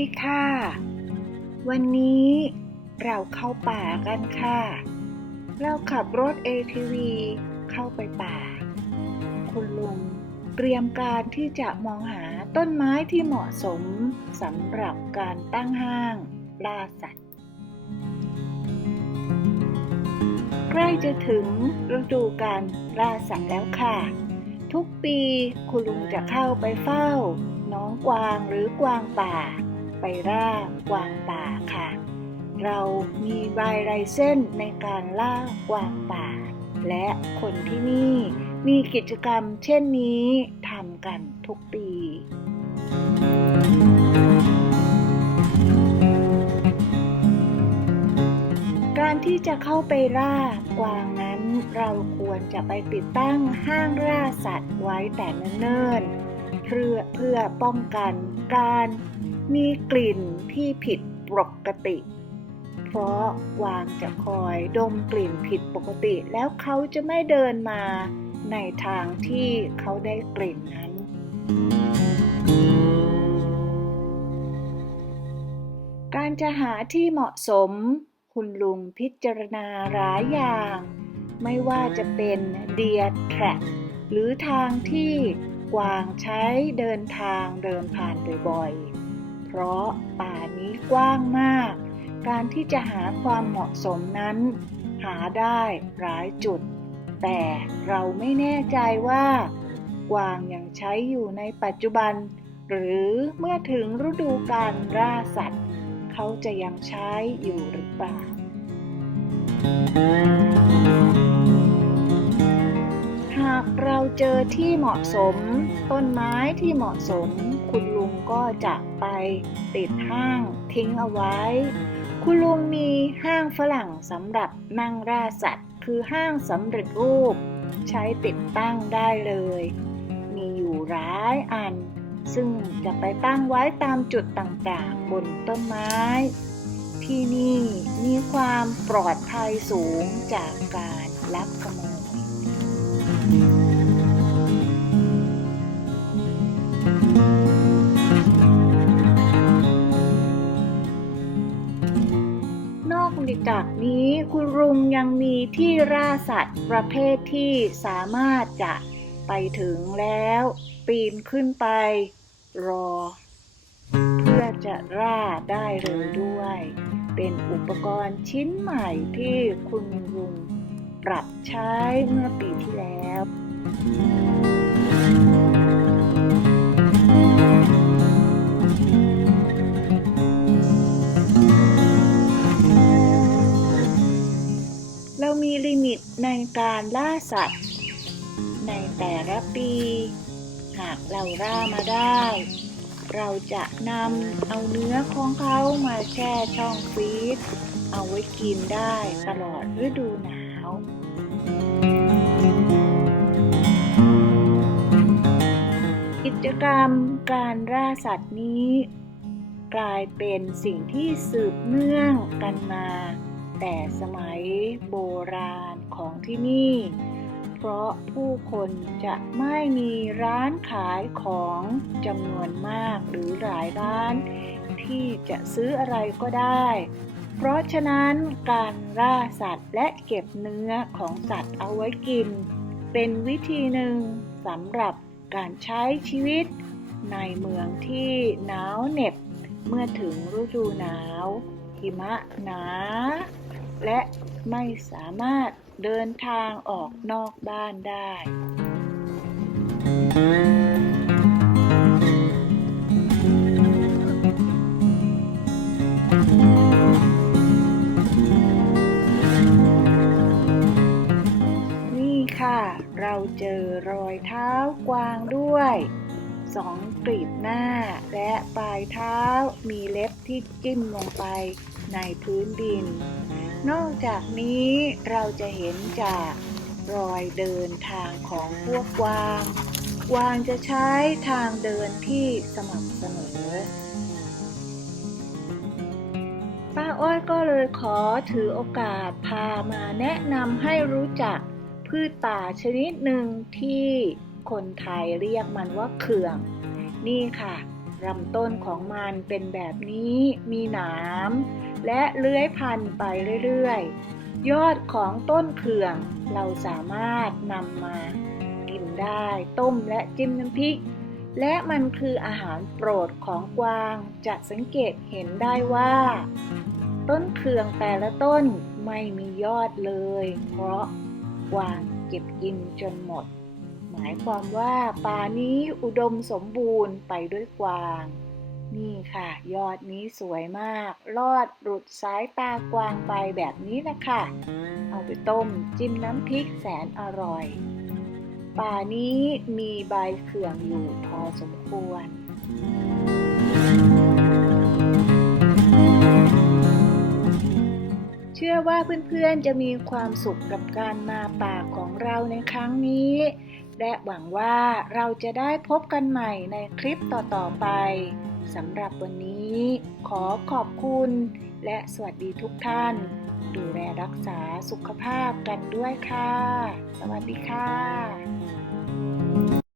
ดีค่ะ วันนี้เราเข้าป่ากันค่ะ เราขับรถ ATV เข้าไปป่า คุณลุงเตรียมการที่จะมองหาต้นไม้ที่เหมาะสมสำหรับการตั้งห้างล่าสัตว์ ใกล้จะถึงฤดูการล่าสัตว์แล้วค่ะ ทุกปีคุณลุงจะเข้าไปเฝ้า น้องกวางหรือกวางป่า ไปล่ากวางป่าค่ะ เรามีบายไรเส้นในการล่ากวางป่า และคนที่นี่มีกิจกรรมเช่นนี้ทำกันทุกปีการที่จะเข้าไปล่ากวางนั้นเราควรจะไปติดตั้งห้างล่าสัตว์ไว้แต่เนิ่นๆเพื่อเพื่อป้องกันการ มีกลิ่นที่ผิดปกติ เพราะกวางจะคอยดมกลิ่นผิดปกติ แล้วเขาจะไม่เดินมาในทางที่เขาได้กลิ่นนั้น การจะหาที่เหมาะสม คุณลุงพิจารณาหลายอย่าง ไม่ว่าจะเป็นเดียแทรหรือทางที่กวางใช้เดินทางเดินผ่านบ่อยๆ เพราะป่านี้กว้างมาก การที่จะหาความเหมาะสมนั้น หาได้หลายจุด แต่เราไม่แน่ใจว่ากวางยังใช้อยู่ในปัจจุบัน หรือเมื่อถึงฤดูการล่าสัตว์ เขาจะยังใช้อยู่หรือเปล่า หากเราเจอที่เหมาะสม ต้นไม้ที่เหมาะสม ก็จะไปติดห้างทิ้งเอาไว้ คุณลุงมีห้างฝรั่งสำหรับนั่งล่าสัตว์ คือห้างสำเร็จรูป ใช้ติดตั้งได้เลย มีอยู่หลายอัน ซึ่งจะไปตั้งไว้ตามจุดต่างๆ บนต้นไม้ ที่นี่มีความปลอดภัยสูงจากการลักขโมย คุณลุงยังมีที่ล่าสัตว์ประเภทที่สามารถจะไปถึงแล้ว ปีนขึ้นไป รอ เพื่อจะล่าได้เลยด้วย เป็นอุปกรณ์ชิ้นใหม่ที่คุณลุงปรับใช้เมื่อปีที่แล้ว ลิมิตในการล่าสัตว์ ในแต่ละปี หากเราล่ามาได้ เราจะนำเอาเนื้อของเขามาแช่ช่องฟรีซเอาไว้กินได้ตลอดฤดูหนาวกิจกรรมการล่าสัตว์นี้ กลายเป็นสิ่งที่สืบเนื่องกันมา แต่สมัยโบราณของที่นี่ เพราะผู้คนจะไม่มีร้านขายของจำนวนมากหรือหลายร้าน ที่จะซื้ออะไรก็ได้ เพราะฉะนั้นการล่าสัตว์และเก็บเนื้อของสัตว์เอาไว้กิน เป็นวิธีหนึ่งสำหรับการใช้ชีวิต ในเมืองที่หนาวเหน็บเมื่อถึงฤดูหนาวหิมะหนา และไม่สามารถเดินทางออกนอกบ้านได้ นี่ค่ะ เราเจอรอยเท้ากวางด้วยสองกลีบหน้า และปลายเท้ามีเล็บที่จิ้มลงไปในพื้นดิน นอกจากนี้เราจะเห็นจากรอยเดินทางของพวกกวาง กวางจะใช้ทางเดินที่สม่ำเสมอ ป้าอ้อยก็เลยขอถือโอกาสพามาแนะนำให้รู้จักพืชป่าชนิดหนึ่งที่คนไทยเรียกมันว่าเขื่อง นี่ค่ะ ลำต้นของมันเป็นแบบนี้มีหนาม และเลื้อยพันไปเรื่อยๆ ยอดของต้นเขื่องเราสามารถนำมากินได้ต้มและจิ้มน้ำพริก และมันคืออาหารโปรดของกวางจะสังเกตเห็นได้ว่า ต้นเคืองแต่ละต้นไม่มียอดเลย เพราะกวางเก็บกินจนหมด หมายความว่าป่านี้อุดมสมบูรณ์ไปด้วยกวาง นี่ค่ะ ยอดนี้สวยมาก ลอดหลุดสายตากวางไปแบบนี้แหละค่ะเอาไปต้มจิ้มน้ำพริกแสนอร่อย ป่านี้มีใบเขื่องอยู่พอสมควรเชื่อว่าเพื่อนๆ จะมีความสุขกับการมาป่าของเราในครั้งนี้ และหวังว่าเราจะได้พบกันใหม่ในคลิปต่อ ๆ ไปสำหรับวันนี้ ขอขอบคุณ และสวัสดีทุกท่าน ดูแลรักษาสุขภาพกันด้วยค่ะ สวัสดีค่ะ